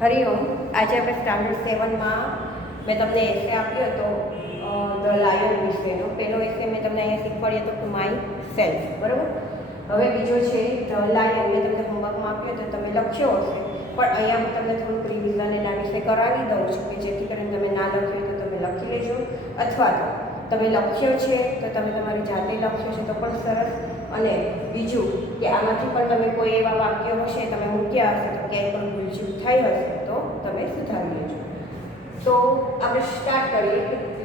હરિઓમ. આજે આપણે સ્ટાન્ડર્ડ 7માં મેં તમને એસે આપ્યો હતો ધ લાયન વિશેનો. પહેલો એસે મેં તમને અહીંયા શીખવાડ્યો હતો ટુ માય સેલ્ફ, બરાબર. હવે બીજો છે ધ લાયન. મેં તમને હોમવર્કમાં આપ્યો તો તમે લખ્યો હશે, પણ અહીંયા હું તમને થોડુંક રિવિઝન એના વિશે કરાવી દઉં છું કે જેથી કરીને તમે ના લખ્યો તો તમે લખી લેજો, અથવા તો તમે લખ્યો છે તો તમે તમારી જાતે લખ્યો છે તો પણ સરસ. અને બીજું કે આમાંથી પણ તમે કોઈ એવા વાક્યો હશે તમે મૂક્યા હશે તો ક્યાંય પણ ભૂલચૂક થઈ હશે તો તમે સુધારી લેજો. તો આપણે સ્ટાર્ટ કરીએ.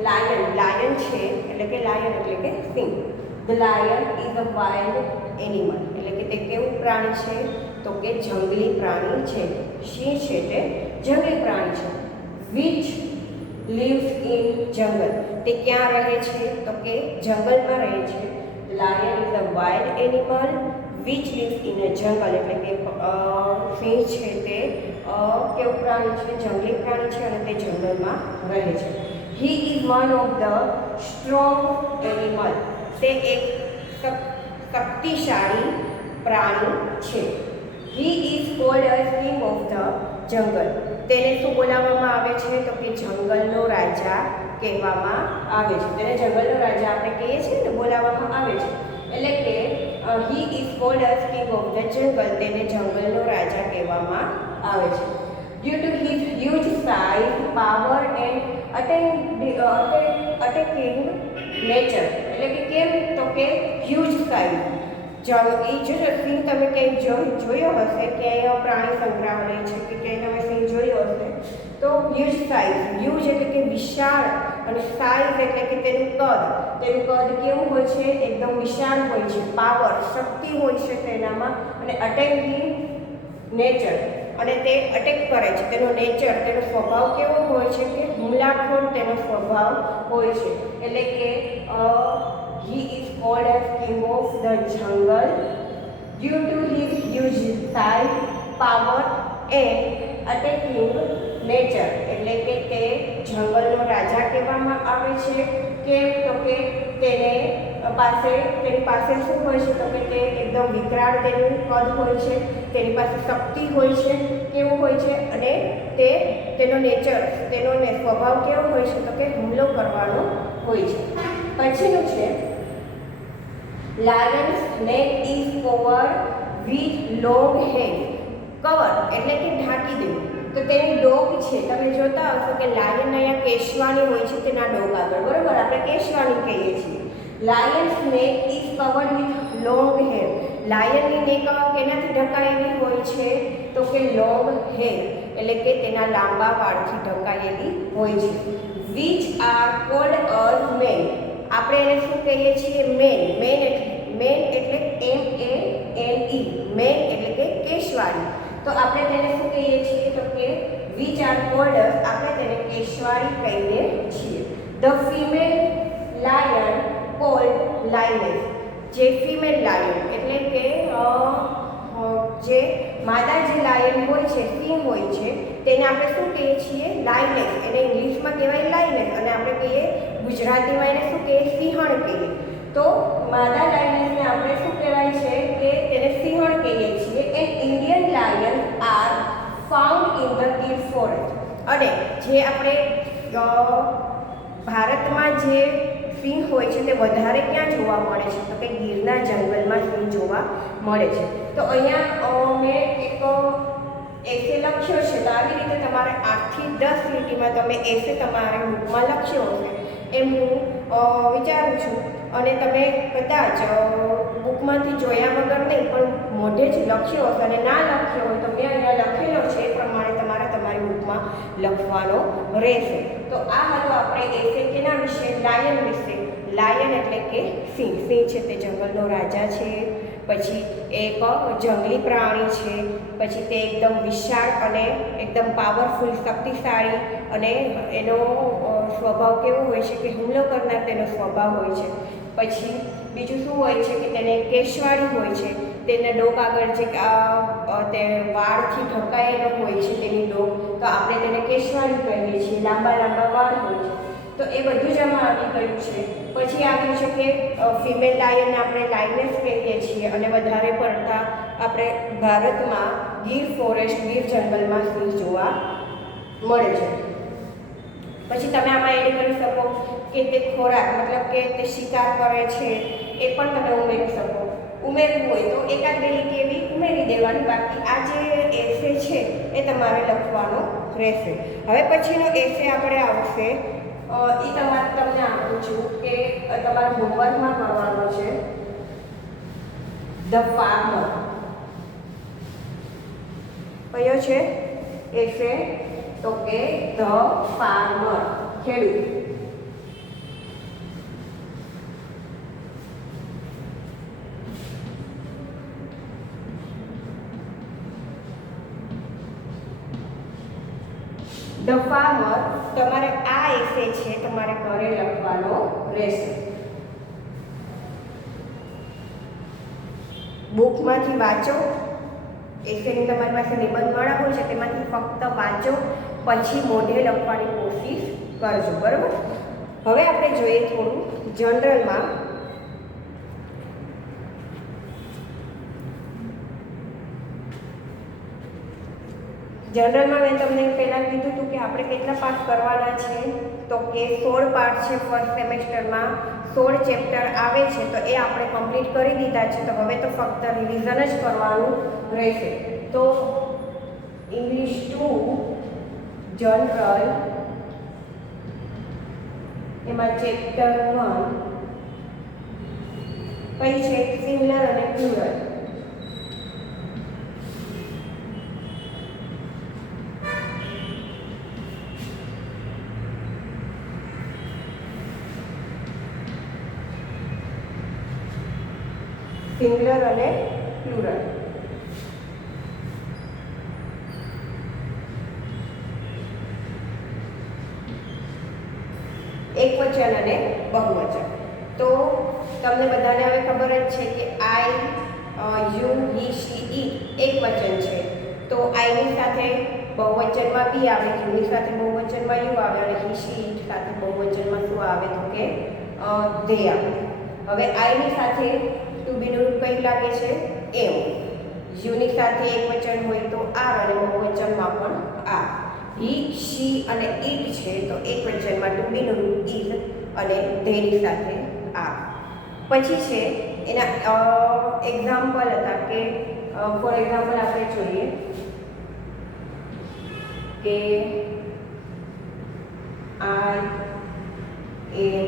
લાયન. લાયન છે એટલે કે લાયન એટલે કે સિંહ. The lion is a wild animal, એટલે કે તે કેવું પ્રાણી છે તો કે જંગલી પ્રાણી છે. સિંહ છે તે જંગલી પ્રાણી છે. Which lives in jungle. તે ક્યાં રહે છે તો કે જંગલમાં રહે છે. Lion is a wild animal which lives in a jungle, એટલે કે સિંહ છે તે કેવું પ્રાણી છે? જંગલી પ્રાણી છે અને તે જંગલમાં રહે છે. He is one of the strong animal. તે એક શક્તિશાળી પ્રાણી છે. હી is called as king of the jungle. તેને શું બોલાવવામાં આવે છે તો કે જંગલનો રાજા કહેવામાં આવે છે. તેને જંગલનો રાજા આપણે કહીએ છીએ ને, બોલાવવામાં આવે છે. એટલે કે he is called as king of the jungle. તેને જંગલનો રાજા કહેવામાં આવે છે. Due to his huge size, power and attacking nature. એટલે કે કેમ તો કે હ્યુજ સાઇઝ. એ જો સિંહ તમે ક્યાંય જોયો હશે, ક્યાંય પ્રાણી સંગ્રહાલય છે કે ક્યાંય તમે સિંહ જોયો હશે તો હ્યુજ સાઇઝ. હ્યુજ એટલે કે વિશાળ અને સાઇઝ એટલે કે તેનું કદ કેવું હોય છે? એકદમ વિશાળ હોય છે. પાવર શક્તિ હોય છે તેનામાં. અને અટેકિંગ નેચર, અને તે અટેક કરે છે. તેનો નેચર, તેનો સ્વભાવ કેવો હોય છે કે હુમલાખોર તેનો સ્વભાવ હોય છે. એટલે કે he is called as king of the jungle due to his huge size, power and attacking nature. એટલે કે તે જંગલનો રાજા કહેવામાં આવે છે. કેમ તો કે તેની પાસે શું હોય છે તો કે તે એકદમ વિકરાળ તેનું કદ હોય છે. તેની પાસે શક્તિ હોય છે. કેવું હોય છે? અને તેનો નેચર, તેનો સ્વભાવ કેવો હોય છે તો કે હુમલો કરવાનો હોય છે. પછીનું છે Lions neck is covered with long hair. Cover એટલે કે ઢાંકી દેવું. તો તેની ડોક છે, તમે જોતા હશો કે લાયન અહીંયા કેશવાની હોય છે તેના ડોક આગળ, બરોબર. આપણે કેશવાની કહીએ છીએ. Lion's neck is covered with long hair. લાયનની નેક કેનાથી ઢંકાયેલી હોય છે તો કે લોંગ હેર, એટલે કે તેના લાંબા વાળથી ઢંકાયેલી હોય છે. Which are called as men. આપણે એને શું કહીએ છીએ? મેન. મેન એટલે MENE. મેન એટલે કે કેશવાળી. તો આપણે તેને શું કહીએ છીએ તો કે વિચ આર કોલ્ડ અઝ, આપણે તેને કેશવાળી કહીએ છીએ. The female lion called lioness. જે ફિમેલ લાયન એટલે કે જે માદા જે લાયન હોય છે, સિંહ હોય છે, તેને આપણે શું કહીએ છીએ? લાયનેસ. એને ઇંગ્લિશમાં કહેવાય લાયનેસ અને આપણે કહીએ ગુજરાતીમાં એને શું કહીએ? સિંહણ કહીએ. તો માદા લાયનસને આપણે શું કહેવાય છે કે તેને સિંહણ કહીએ છીએ. And Indian lion are found in the Gir forest. અને જે આપણે ભારતમાં જે સિંહ હોય છે તે વધારે ક્યાં જોવા મળે છે તો કે ગીરના જંગલમાં સિંહ જોવા મળે છે. તો અહીંયા મેં એક એસે લખ્યો છે. તો આવી રીતે તમારે 8 થી 10 લીટીમાં તમે એસે તમારે બુકમાં લખ્યો હશે એમ હું વિચારું છું. અને તમે કદાચ બુકમાંથી જોયા વગર નહીં પણ મોઢે જ લખ્યો હશે અને ના લખ્યો હોય તો મેં અહીંયા લખેલો છે એ પ્રમાણે તમારે તમારી બુકમાં લખવાનો રહેશે. તો આ હતો આપણે એસે કેના વિશે? લાયન વિશે. લાયન એટલે કે સિંહ. સિંહ છે તે જંગલનો રાજા છે. પછી એક જંગલી પ્રાણી છે. પછી તે એકદમ વિશાળ અને એકદમ પાવરફુલ, શક્તિશાળી, અને એનો સ્વભાવ કેવો હોય છે કે હુમલો કરનાર તેનો સ્વભાવ હોય છે. પછી બીજું શું હોય છે કે તેને કેશવાળી હોય છે. તેના ડોક આગળ જે તે વાળથી ઢંકાયેલો હોય છે તેની ડોક, તો આપણે તેને કેશવાળી કહીએ છીએ. લાંબા વાળ હોય છે. તો એ બધું જ આમાં આવી ગયું છે. પછી આવ્યું છે કે ફિમેલ લાયનને આપણે લાયનેસ કહીએ છીએ અને વધારે પડતા આપણે ભારતમાં ગીર ફોરેસ્ટ, ગીર જંગલમાં સિંહ જોવા મળે છે. પછી તમે આમાં એડ કરી શકો કે તે ખોરાક મતલબ કે તે શિકાર કરે છે એ પણ તમે ઉમેરી શકો. ઉમેરવું હોય તો એકાદ બે લીટી એવી ઉમેરી દેવાની, બાકી આ જે એસે છે એ તમારે લખવાનો રહેશે. હવે પછીનો એસે આપણે આવશે, એ તમને આપું છું કે તમારે હોમવર્કમાં કરવાનો છે. ધ ફાર્મર કયો છે એસે? તો કે ધ ફાર્મર, ખેડૂત. ધ ફાર્મર તમારે આ એસે છે તમારે ઘરે લખવાનો રહેશે. બુકમાંથી વાંચો, એસેની તમારી પાસે નિબંધમાળા હોય છે તેમાંથી ફક્ત વાંચો, પછી મોઢે લખવાની કોશિશ કરજો, બરાબર? હવે આપણે જોઈએ થોડું જનરલમાં. જનરલમાં મેં તમને પહેલાં કીધું હતું કે આપણે કેટલા પાઠ કરવાના છે, તો કે 16 પાઠ છે ફર્સ્ટ સેમેસ્ટરમાં, 16 ચેપ્ટર આવે છે, તો એ આપણે કમ્પ્લીટ કરી દીધા છે. તો હવે તો ફક્ત રિવિઝન જ કરવાનું રહેશે. તો ઇંગ્લિશ 2 જનરલ એમાં ચેપ્ટર 1 કઈ છે? સિંગ્યુલર અને પ્લુરલ. સિંગ્યુલર અને પ્લુરલ. એકવચન અને બહુવચન. તો તમને બધાને હવે ખબર જ છે કે આઈ, યુ, હી, શી, ઈટ એકવચન છે. તો આઈની સાથે બહુવચનમાં બી આવે, યુની સાથે બહુવચનમાં યુ આવે, અને હી, શી, ઈટ સાથે બહુવચનમાં શું આવે? તો કે ધે આવે. હવે આઈની સાથે ટુ બીનું રૂપ કઈ લાગે છે? એમ. યુની સાથે એકવચન હોય તો આર, અને બહુવચનમાં પણ આર. હી, શી અને ઈટ છે તો એકવચનમાં ટુ બીનું રૂપ ઇઝ, અને ધેની સાથે આર. પછી છે એના એક્ઝામ્પલ હતા કે ફોર એક્ઝામ્પલ આપણે જોઈએ કે આઈ એમ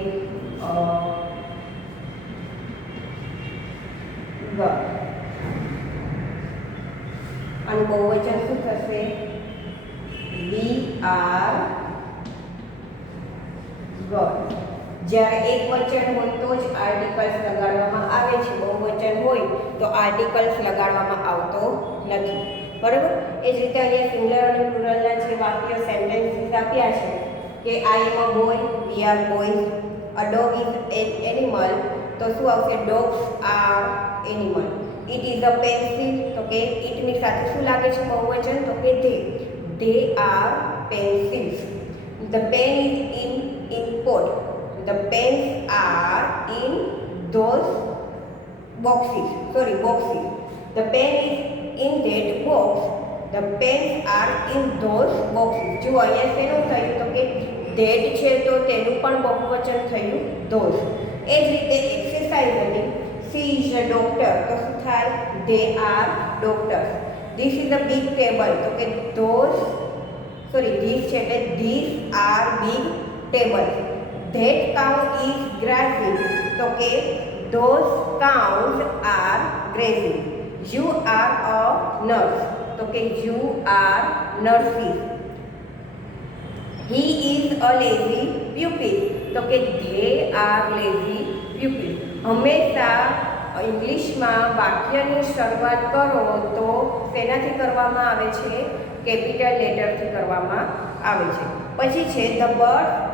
ગર્લ. આનું બહુવચન શું થશે? We are girl. જ્યારે એકવચન હોય તો જ આર્ટિકલ્સ લગાડવામાં આવે છે, બહુવચન હોય તો આર્ટિકલ્સ લગાડવામાં આવતો નથી, બરાબર? એ જ રીતે અહીંયા સિંગ્યુલર અને પ્લુરલના જે વાક્ય સેન્ટેન્સીસ આપ્યા છે કે I am a boy, we are boys, a dog is an animal, તો શું આવશે? Dogs are animal. It is a pencil, તો કે ઇટની સાથે શું લાગે છે બહુવચન? તો કે they are pencils. The pen is in pot, the pens are in those boxes. The pen is in that box, the pens are in those boxes. જો અહીંયા શેનું થયું? તો કે that છે તો તેનું પણ બહુવચન થયું those. એ જ રીતે એક્સરસાઇઝ હતી she is a doctor, તો શું થાય? they are doctors. this is a big table, તો કે this છે એટલે these are big tables. that cow is grazing, તો કે those cows are grazing. you are a nurse, તો કે you are nursing. he is a lazy pupil, તો કે they are lazy pupils. હંમેશા ઇંગ્લિશમાં વાક્યની શરૂઆત કરો તો શેનાથી કરવામાં આવે છે? કેપિટલ લેટરથી કરવામાં આવે છે. પછી છે the bird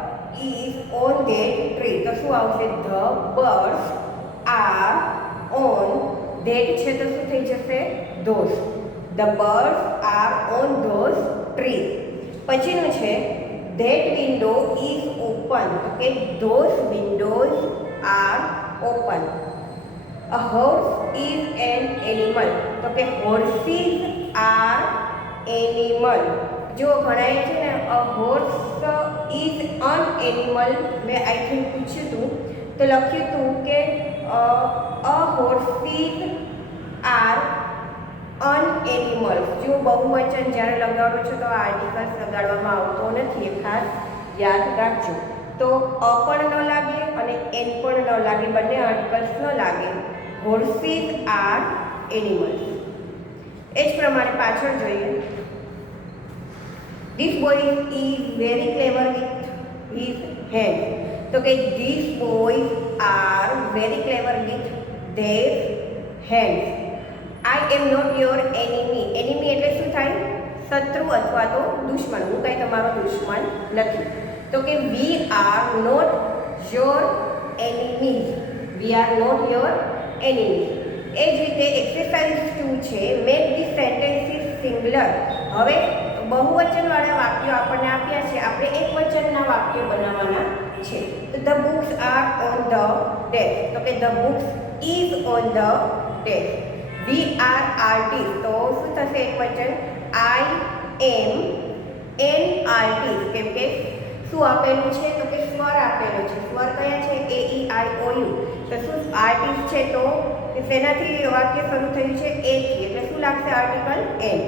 is on that tree, તો શું આવશે? the birds are on that છે તો શું થઈ જશે? those. the birds are on those trees. પછીનું છે that window is open, તો કે those windows are open. a horse is an animal, તો કે horses are એનિમલ. જો ભણાય છે ને અ હોર્સ ઇઝ અન એનિમલ, મેં આઈ થિંક પૂછ્યું હતું તો લખ્યું હતું કે અ હોર્સીસ આર અન એનિમલ્સ. જો બહુવચન જ્યારે લગાડો છો તો આ આર્ટિકલ્સ લગાડવામાં આવતો નથી, એ ખાસ યાદ રાખજો. તો અ પણ ન લાગે અને એન પણ ન લાગે, બંને આર્ટિકલ્સ ન લાગે. હોર્સીસ આર એનિમલ્સ. એ જ પ્રમાણે પાછળ જોઈએ. This boy is very clever with his hand. તો કે this boy are very clever with their hand. I am not your enemy. Enemy એટલે શું થાય? શત્રુ અથવા તો દુશ્મન. હું કંઈ તમારો દુશ્મન નથી. તો કે we are not your enemies. We are not your enemies. એ જ રીતે એક્સરસાઇઝ 2 છે, મેક ધીસ સેન્ટેન્સીસ સિંગ્યુલર. હવે બહુવચનવાળા વાક્યો આપણને આપ્યા છે, આપણે એક વચનના વાક્યો બનાવવાના છે. તો the books are on the desk. તો કે the books is on the desk. We are artist. તો શું થશે એક વચન? આઈ એમ એન આર્ટિસ્ટ. કેમ કે શું આપેલું છે? તો કે સ્વર આપેલો છે. સ્વર કયા છે? એ ઈ આઈ ઓ યુ. તો શું આર્ટિસ્ટ છે? તો શેનાથી વાક્ય શરૂ થયું છે? એ થી. એટલે શું લાગશે article? An.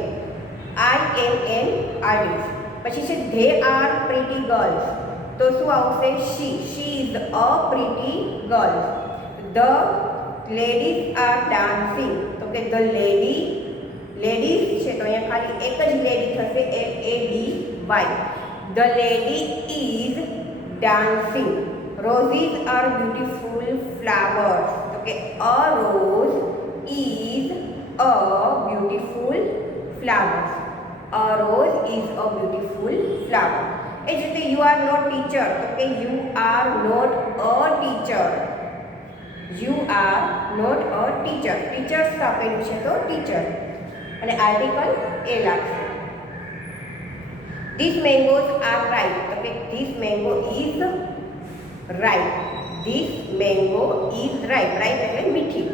I am an artist. પછી છે ધે આર પ્રીટી ગર્લ્સ. તો શું આવશે? She. She is a pretty girl. The ladies are dancing. તો કે ધ લેડીઝ છે તો અહીંયા ખાલી એક જ લેડી થશે, LADY. The lady is dancing. Roses are beautiful flowers. તો કે a rose is a beautiful flowers. A rose is a beautiful flower. એ જ રીતે યુ આર નોટ ટીચર. તો કે you are not a teacher. You are not a teacher. Teachers આપેલું છે તો ટીચર અને આર્ટિકલ એ લાગશે. These mangoes are right. તો કે this mango is right. This mango is right. Right એટલે મીઠી.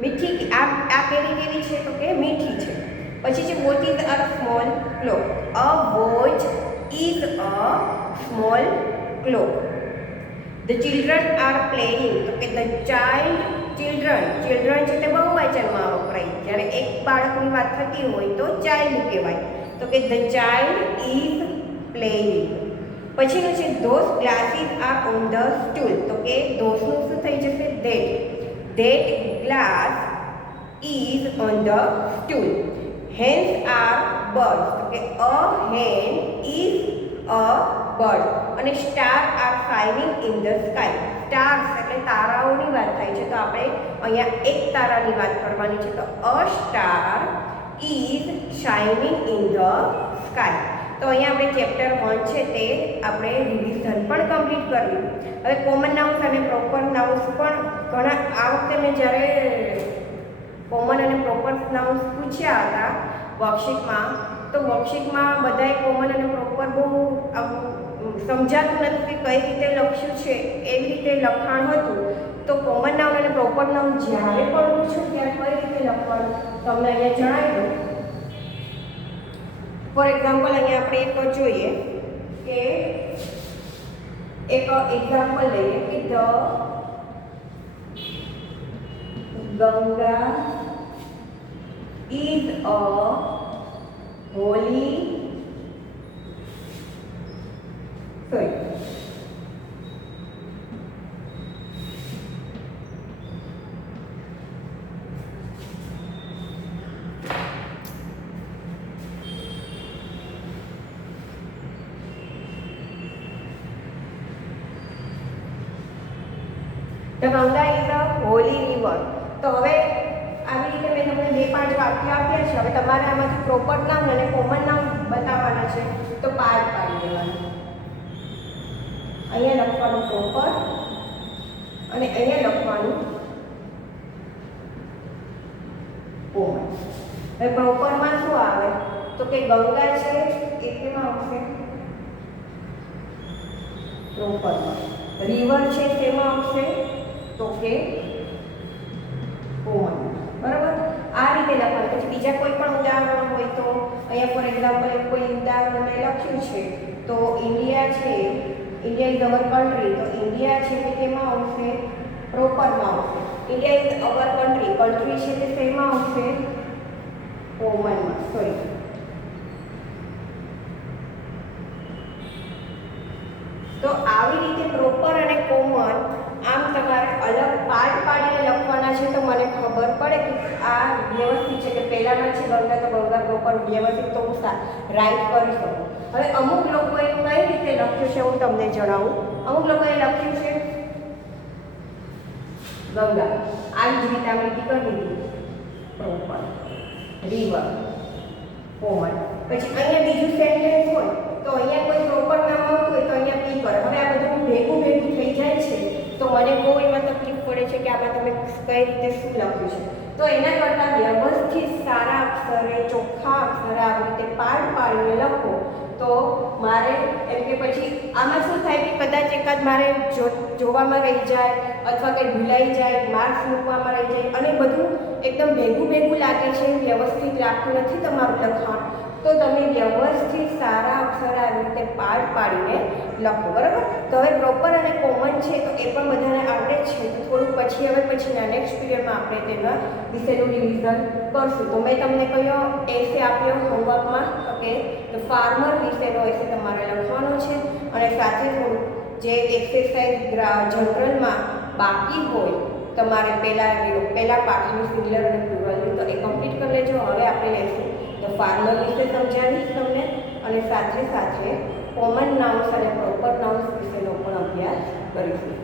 મીઠી આ કેવી છે? તો કે મીઠી છે. પછી છે watch is a small clock. A watch is a small clock. The children are playing. તો કે ધ ચિલ્ડ્રન છે તે બહુવચનમાં વપરાય. જ્યારે એક બાળકની વાત થતી હોય તો ચાઇલ્ડ કહેવાય. તો કે ધ ચાઇલ્ડ ઇઝ પ્લેઇંગ. પછીનું છે those glasses are on the stool. તો કે ધોઝનું શું થઈ જશે? That glass is on the stool. Hens are birds. તો કે a hen is a bird. અને star are shining in the sky. Stars એટલે તારાઓની વાત થાય છે તો આપણે અહીંયા એક તારાની વાત કરવાની છે. તો a star is shining in the sky. તો અહીંયા આપણે ચેપ્ટર 1 છે તે આપણે રિવિઝન પણ કમ્પ્લીટ કર્યું. હવે કોમન નાઉન્સ અને પ્રોપર નાઉન્સ પણ ઘણા આ વખતે મેં જ્યારે કોમન અને પ્રોપર નાઉન્સ પૂછ્યા હતા વર્કશીટમાં, તો વર્કશીટમાં બધાએ કોમન અને પ્રોપર બહુ સમજાતું નથી કે કઈ રીતે લખ્યું છે, એવી રીતે લખાણ હતું. તો કોમન નાઉન અને પ્રોપર નાઉન જ્યારે પણ પૂછું ત્યારે કઈ રીતે લખવાનું તમને અહીંયા જણાવી દઉં. ફોર એક્ઝામ્પલ અહીંયા આપણે એક જોઈએ કે એક એક્ઝામ્પલ લઈએ કે the Ganga is a Holi The Ganga is a holy river. તો હવે આવી રીતે મેં તમને 2-5 વાક્ય આપ્યા છે. હવે તમારે આમાંથી પ્રોપર નામ અને કોમન નામ બતાવવાના છે. તો પાર્ટ પાડી દેવાનું. અહીંયા લખવાનું પ્રોપર અને અહીંયા લખવાનું કોમન. હવે પ્રોપરમાં શું આવે? તો કે ગંગા છે એ કેમાં આવશે? પ્રોપરમાં. રિવર છે તેમાં આવશે તો કે કોમન. બરાબર? આ રીતે લખવાનું. પછી બીજા કોઈ પણ ઉદાહરણ હોય તો અહીંયા ફોર એક્ઝામ્પલ એક કોઈ ઉદાહરણ મેં લખ્યું છે તો ઇન્ડિયા છે, ઇન્ડિયા ઇઝ અવર કન્ટ્રી, તો ઇન્ડિયા છે તે કેમાં આવશે? પ્રોપરમાં આવશે. India is our country, country છે તે શેમાં આવશે? કોમનમાં. સોરી, તો આવી રીતે પ્રોપર અને કોમન આમ તમારે અલગ પાર્ટ પાડીને લખવાના છે તો મને ખબર પડે કે આ વ્યવસ્થિત છે કે પહેલામાં છે ગંગા તો ગંગા પ્રોપર વ્યવસ્થિત તો હું રાઈટ કરી શકું. હવે અમુક લોકોએ કઈ રીતે લખ્યું છે હું તમને જણાવું. અમુક લોકોએ લખ્યું છે ગંગા, આવી જ રીતે આમ લીટી કરી દીધી પ્રોપર, રિવર કોમન. પછી અહીંયા બીજું સેન્ટેન્સ હોય તો અહીંયા કોઈ પ્રોપર નામ આવતું હોય તો અહીંયા પી કરે. હવે આ બધું ભેગું ભેગું થઈ જાય છે તો મને બહુ એમાં તકલીફ પડે છે કે આમાં તમે કઈ રીતે શું લખ્યું છે. તો એના કરતાં વ્યવસ્થિત સારા અક્ષરે, ચોખ્ખા અક્ષરે આવી રીતે પાર્ટ પાડીને લખો તો મારે એમ કે પછી આમાં શું થાય કે કદાચ એકાદ મારે જોવામાં રહી જાય અથવા કંઈ ભૂલાઈ જાય, માર્ક્સ મૂકવામાં રહી જાય અને બધું એકદમ ભેગું ભેગું લાગે છે, વ્યવસ્થિત લાગતું નથી તમારું લખાણ, તો તમે વ્યવસ્થિત સારા અક્ષર આવી રીતે પાર્ટ પાડીને લખો. બરાબર? તો હવે પ્રોપર અને કોમન છે તો એ પણ બધાને આવડે જ છે. તો થોડુંક પછી હવે પછીના નેક્સ્ટ પીરિયડમાં આપણે તેના વિશેનું રિવિઝન કરશું. તો મેં તમને કયો એસે આપ્યો હોમવર્કમાં કે ફાર્મર વિશેનો એસે તમારે લખવાનો છે અને સાથે થોડું જે એક્સરસાઇઝ જનરલમાં બાકી હોય તમારે પહેલા પાઠનું સિંગ્યુલર અને પ્લુરલનું તો એ કમ્પ્લીટ કરી લેજો. હવે આપણે લઈશું તો ફાર્મર વિશે સમજાવીશ તમને અને સાથે સાથે કોમન નાઉન્સ અને પ્રોપર નાઉન્સ વિશેનો પણ અભ્યાસ કરીશું.